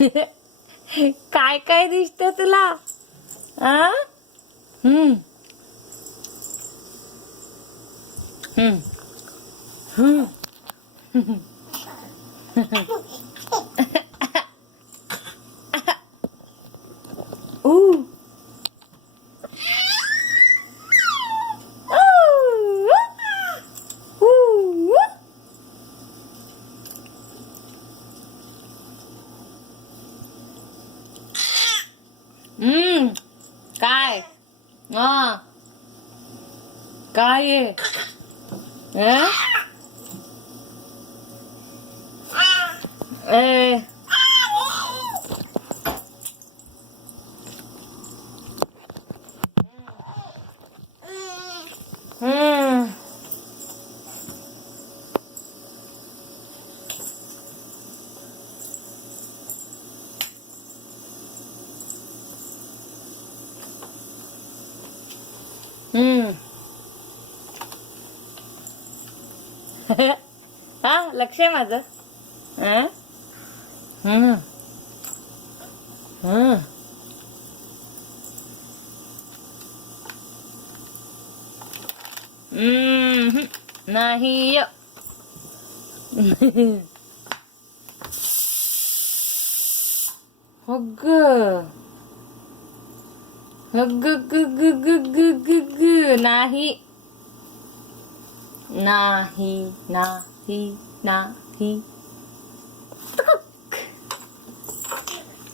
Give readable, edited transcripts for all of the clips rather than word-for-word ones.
काय काय दिसत तुला? आ? हम्म हम्म हम्म Ooh. काय? काय आहे? ए हम्म हम्म हा लक्ष आहे माझं. हम्म हम्म नाही. हग्ग हग्ग ग ग ग ग ग ग नाही नाही नाही नाही.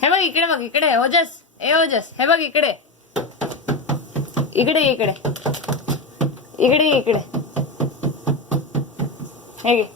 हे बघ इकडे, बघ इकडे. ओजस, ए ओजस, हे बघ इकडे इकडे इकडे इकडे इकडे. हे घे.